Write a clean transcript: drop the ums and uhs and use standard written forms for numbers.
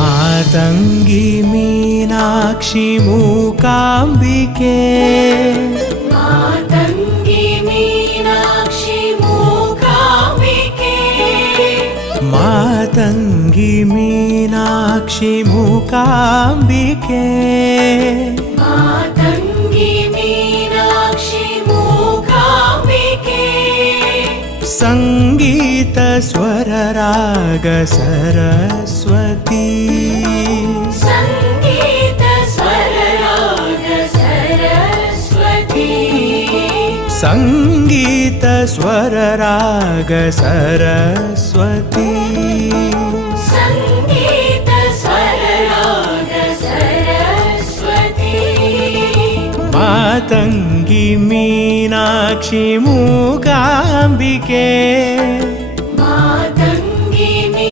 मातंगी मीनाक्षी मूकांबिके मातंगी मीनाक्षी मूकांबिके मातंगी मीनाक्षी मूकांबिके मातंगी मीनाक्षी मूकांबिके संगीत स्वर राग सरस्वती संगीत स्वर राग सरस्वती संगीत स्वर राग सरस्वती संगीत स्वर राग सरस्वती मातंगी मीनाक्षी मूकांबिके